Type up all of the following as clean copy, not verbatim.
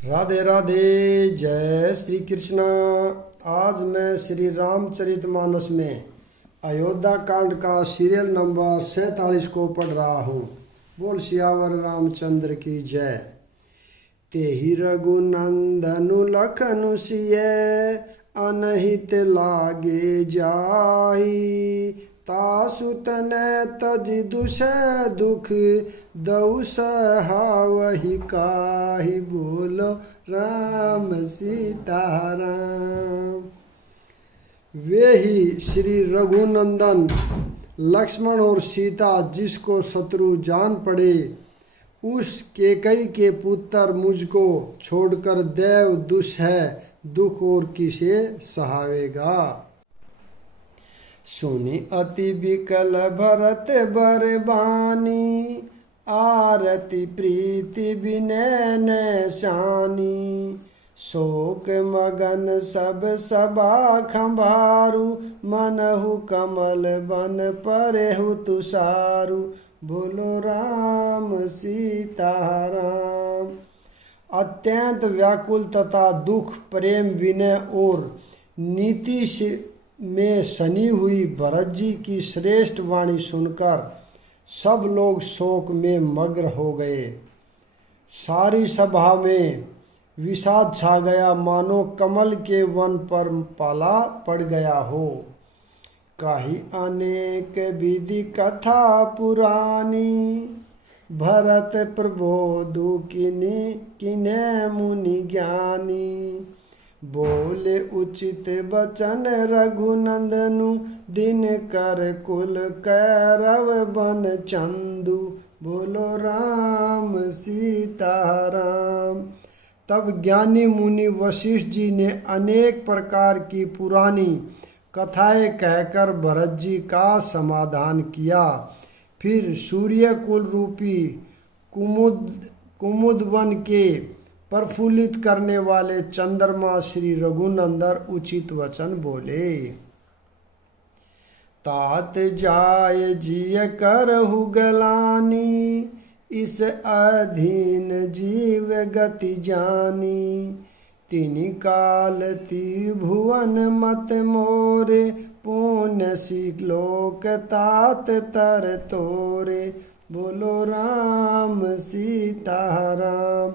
राधे राधे। जय श्री कृष्णा। आज मैं श्री रामचरितमानस में अयोध्या कांड का सीरियल नंबर 47 को पढ़ रहा हूँ। बोल सियावर रामचंद्र की जय। तेहि रघुनंदनु लखनु सिय अनहित लागे जाहि। तासु तनय तजि दुसह दुख दउ सहावहि काहि। बोलो राम सीता राम। वे ही श्री रघुनंदन लक्ष्मण और सीता जिसको शत्रु जान पड़े, उस केकई के पुत्र मुझको छोड़कर देव दुसह दुख और किसे सहावेगा। सुनि अति विकल भरत बरबानी। आरती प्रीति विनय नैसानी। शोक मगन सब सभा खंभारू। मनहु कमल बन परेहु तुषारु। बोलो राम सीता राम। अत्यंत व्याकुल तथा दुख प्रेम विनय और नीति से में सनी हुई भरत जी की श्रेष्ठ वाणी सुनकर सब लोग शोक में मग्न हो गए। सारी सभा में विषाद छा गया, मानो कमल के वन पर पाला पड़ गया हो। काहि अनेक विधि कथा पुरानी। भरत प्रबोधु किने मुनि ज्ञानी। बोले उचित बचन रघुनंदनु। दिन कर कुल कैरव बन चंदु। बोलो राम सीता राम। तब ज्ञानी मुनि वशिष्ठ जी ने अनेक प्रकार की पुरानी कथाएं कहकर भरत जी का समाधान किया। फिर सूर्यकुल रूपी कुमुद वन के प्रफुल्लित करने वाले चंद्रमा श्री रघुनंदन उचित वचन बोले। तात जाय जिय करहु गलानी। इस अधीन जीव गति जानी। तिनि काल त्रिभुवन मत मोरे। पुण्य सिलोक तात तर तोरे। बोलो राम सीता राम।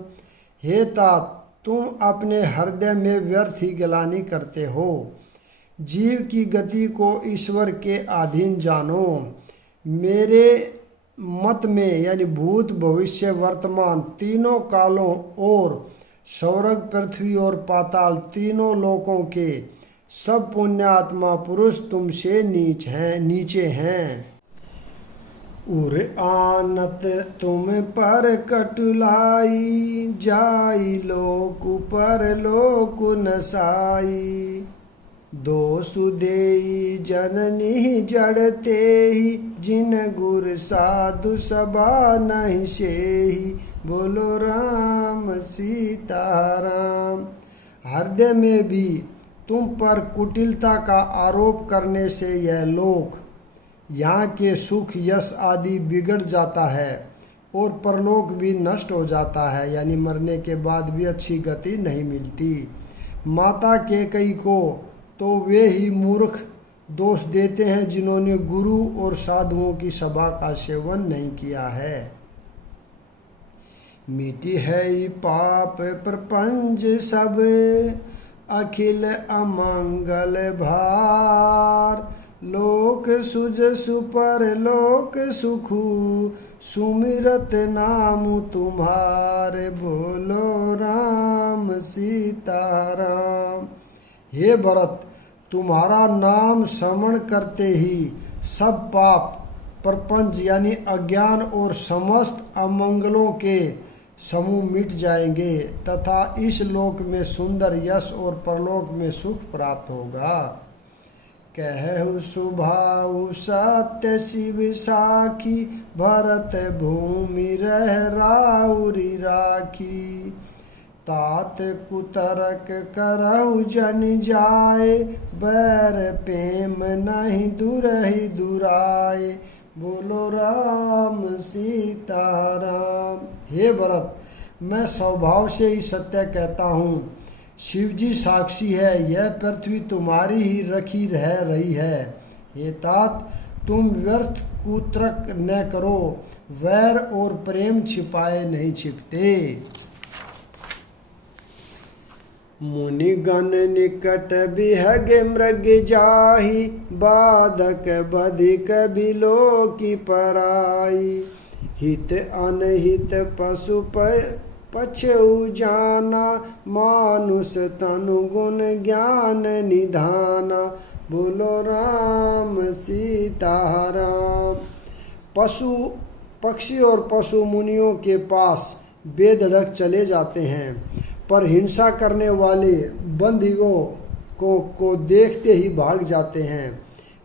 हे तात, तुम अपने हृदय में व्यर्थ ही गलानी करते हो। जीव की गति को ईश्वर के अधीन जानो। मेरे मत में यानी भूत भविष्य वर्तमान तीनों कालों और स्वर्ग पृथ्वी और पाताल तीनों लोकों के सब पुण्यात्मा पुरुष तुमसे नीचे हैं। उर आनत तुम पर कटुलाई। जाई लोक पर लोक नसाई। दोषु देई जननी जड़ते ही। जिन गुर साधु सभा नहीं सेही। बोलो राम सीता राम। हृदय में भी तुम पर कुटिलता का आरोप करने से यह लोक, यहाँ के सुख यश आदि बिगड़ जाता है और परलोक भी नष्ट हो जाता है, यानी मरने के बाद भी अच्छी गति नहीं मिलती। माता केकई को तो वे ही मूर्ख दोष देते हैं जिन्होंने गुरु और साधुओं की सभा का सेवन नहीं किया है। मिटी है पाप प्रपंच सब। अखिल अमंगल भार। लोक सुज सुपर लोक सुखू। सुमिरत नाम तुम्हारे। बोलो राम सीता राम। हे भरत, तुम्हारा नाम स्मरण करते ही सब पाप प्रपंच यानी अज्ञान और समस्त अमंगलों के समूह मिट जाएंगे तथा इस लोक में सुंदर यश और परलोक में सुख प्राप्त होगा। कहु सुभाउ सत्य शिव साखी। भरत भूमि रह राउरी राखी। तात कुतरक करहु जन जाए। बैर प्रेम नहीं दुरहि दुराए। बोलो राम सीता राम। हे भरत, मैं स्वभाव से ही सत्य कहता हूँ। शिवजी साक्षी है, यह पृथ्वी तुम्हारी ही रखी रह रही है। हे तात, तुम व्यर्थ कुतर्क न करो, वैर और प्रेम छिपाए नहीं छिपते। मुनिगण निकट बिहग मृग जाहि, बाधक बधिक बिलो की पराई। हित अनहित पशु पछउ जाना, मानुष तनु गुण ज्ञान निधाना। बोलो राम सीताराम। पक्षी और पशु मुनियों के पास बेधड़क चले जाते हैं, पर हिंसा करने वाले बंदियों को देखते ही भाग जाते हैं।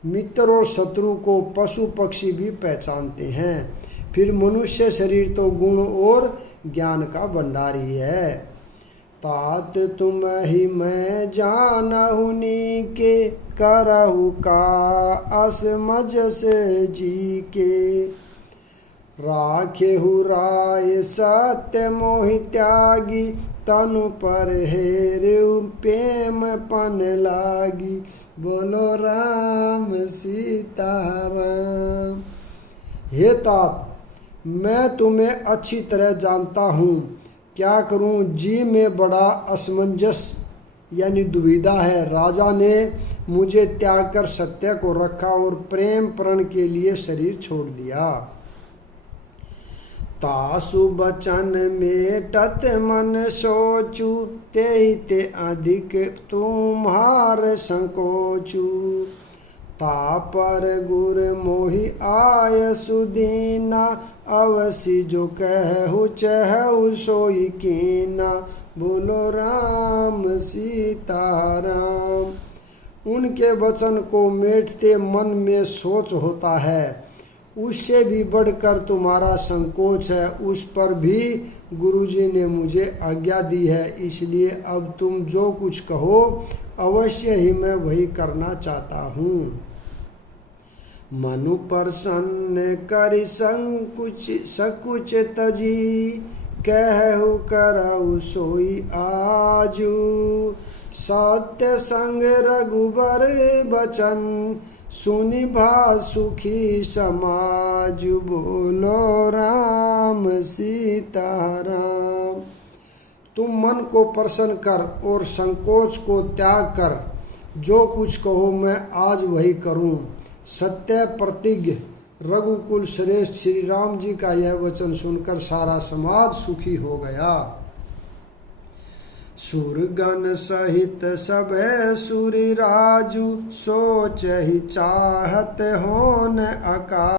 मित्र और शत्रु को पशु पक्षी भी पहचानते हैं। फिर मनुष्य शरीर तो गुण और ज्ञान का भंडारी है। तात तुम ही मैं जानहु नीके, करहु का असमझ से जी के। राखेहु राय सत्य मोहि त्यागी, तनु पर हेरु प्रेम पन लागी। बोलो राम सीताराम। हे तात, मैं तुम्हें अच्छी तरह जानता हूँ, क्या करूँ जी में बड़ा असमंजस यानी दुविधा है। राजा ने मुझे त्याग कर सत्य को रखा और प्रेम प्रण के लिए शरीर छोड़ दिया। तासु बचन मेटत मन सोचू, ते अधिक तुम्हार संकोचू। तापर गुर मोहि आय सुदीना, अवसि जो कहु चहु सोई कीना। बोलो राम सीताराम। उनके वचन को मेटते मन में सोच होता है, उससे भी बढ़कर तुम्हारा संकोच है। उस पर भी गुरुजी ने मुझे आज्ञा दी है, इसलिए अब तुम जो कुछ कहो अवश्य ही मैं वही करना चाहता हूँ। मनु प्रसन्न करि सकुच तजी, कहु करऊ सोई आजू। सत्य संग रघुबर बचन, सुनि भा सुखी समाज। बोलो राम सीताराम। तुम मन को प्रसन्न कर और संकोच को त्याग कर जो कुछ कहो मैं आज वही करूं। सत्य प्रतिज्ञ रघुकुल श्रेष्ठ श्री राम जी का यह वचन सुनकर सारा समाज सुखी हो गया। सुरगण सहित सब सुरी राजू, सोच ही चाहत होन अका।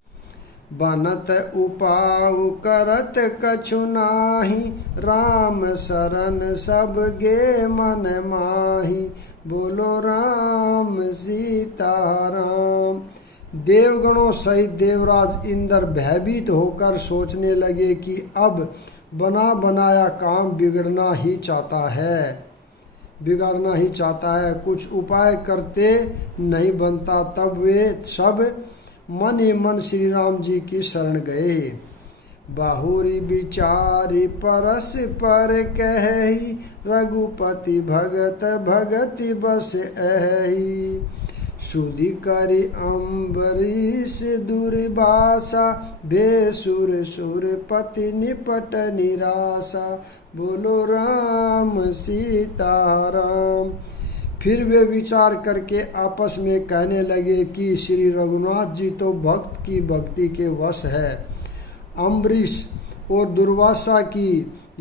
बनत उपाउ करत कछु नाही, राम शरण सब गे मन माही। बोलो राम सीताराम। देवगणों सहित देवराज इंद्र भयभीत होकर सोचने लगे कि अब बना बनाया काम बिगड़ना ही चाहता है, कुछ उपाय करते नहीं बनता। तब वे सब मन ही मन श्री राम जी की शरण गए। बाहुरी विचारी परस पर कही, रघुपति भगत भगति बस एही। सुधि करि अम्बरीश दुर्वासा, बेसुर सुरपति निपट निराशा। बोलो राम सीताराम। फिर वे विचार करके आपस में कहने लगे कि श्री रघुनाथ जी तो भक्त की भक्ति के वश है। अम्बरीश और दुर्वासा की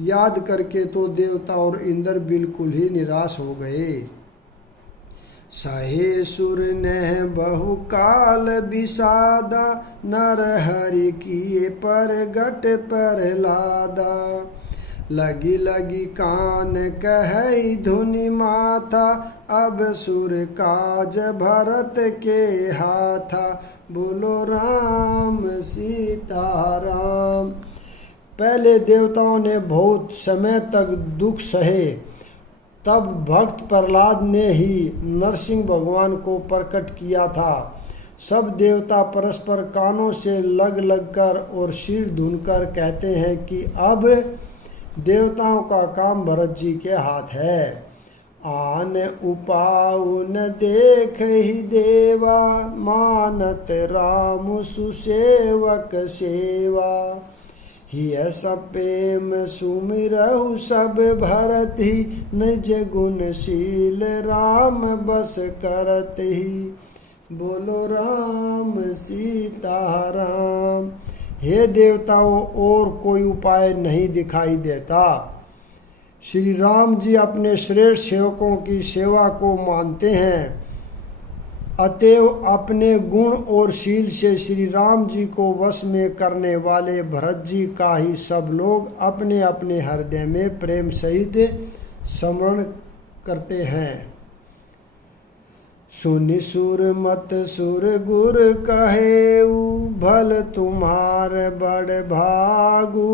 याद करके तो देवता और इंद्र बिल्कुल ही निराश हो गए। सहे सुर ने बहु काल विषादा, नर हरि किए पर गट पर लादा। लगी लगी कान कहे धुनि माथा, अब सुर काज भरत के हाथा। बोलो राम सीताराम। पहले देवताओं ने बहुत समय तक दुख सहे, तब भक्त प्रहलाद ने ही नरसिंह भगवान को प्रकट किया था। सब देवता परस्पर कानों से लग कर और सिर धुनकर कहते हैं कि अब देवताओं का काम भरत जी के हाथ है। आन उपाउ न देख ही देवा, मानत राम सुसेवक सेवा। हिय सब प्रेम सुमिरहु सब भरत ही, निज गुणशील राम बस करत ही। बोलो राम सीताराम। हे देवताओं, और कोई उपाय नहीं दिखाई देता। श्री राम जी अपने श्रेष्ठ सेवकों की सेवा को मानते हैं, अतएव अपने गुण और शील से श्री राम जी को वश में करने वाले भरत जी का ही सब लोग अपने अपने हृदय में प्रेम सहित स्मरण करते हैं। सुनि सुर मत सुर गुर कहेऊ, भल तुम्हार बड़ भागु।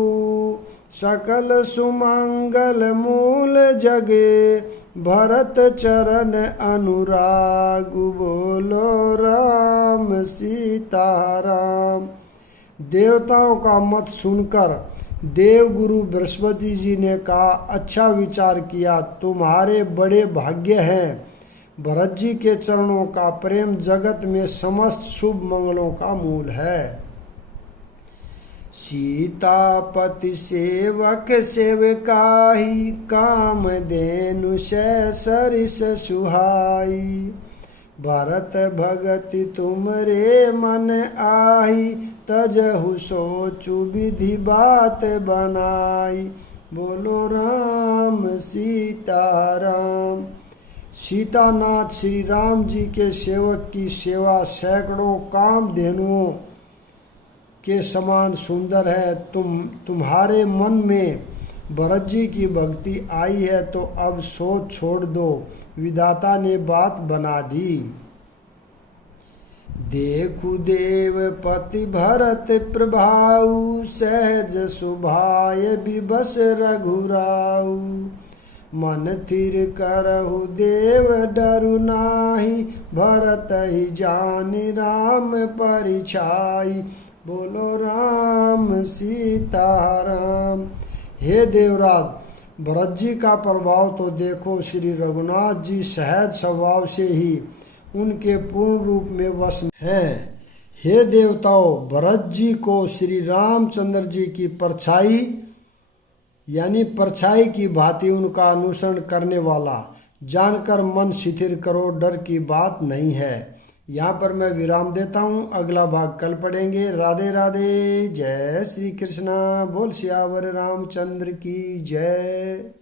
सकल सुमंगल मूल जगे, भरत चरण अनुरागु। बोलो राम सीताराम। देवताओं का मत सुनकर देवगुरु बृहस्पति जी ने कहा, अच्छा विचार किया, तुम्हारे बड़े भाग्य हैं। भरत जी के चरणों का प्रेम जगत में समस्त शुभ मंगलों का मूल है। सीतापति सेवक सेवकाई, काम धेनु सरिस सुहाई। भरत भगति तुमरे मन आही, तजहु सोचु विधि बात बनाई। बोलो राम सीताराम। सीतानाथ श्री राम जी के सेवक की सेवा सैकड़ों कामधेनुओं के समान सुंदर है। तुम्हारे मन में भरत जी की भक्ति आई है तो अब सोच छोड़ दो, विधाता ने बात बना दी। देखु देव पति भरत प्रभाऊ, सहज सुभाय विबस रघुराऊ। मन थिर करहु देव डरु नाही, भरत ही जानि राम परिछाई। बोलो राम सीताराम। हे देवराज, भरत जी का प्रभाव तो देखो। श्री रघुनाथ जी सहज स्वभाव से ही उनके पूर्ण रूप में वश हैं। हे देवताओं, भरत जी को श्री रामचंद्र जी की परछाई यानी परछाई की भांति उनका अनुसरण करने वाला जानकर मन शिथिल करो, डर की बात नहीं है। यहाँ पर मैं विराम देता हूँ, अगला भाग कल पढ़ेंगे। राधे राधे। जय श्री कृष्णा। बोल सियावर रामचंद्र की जय।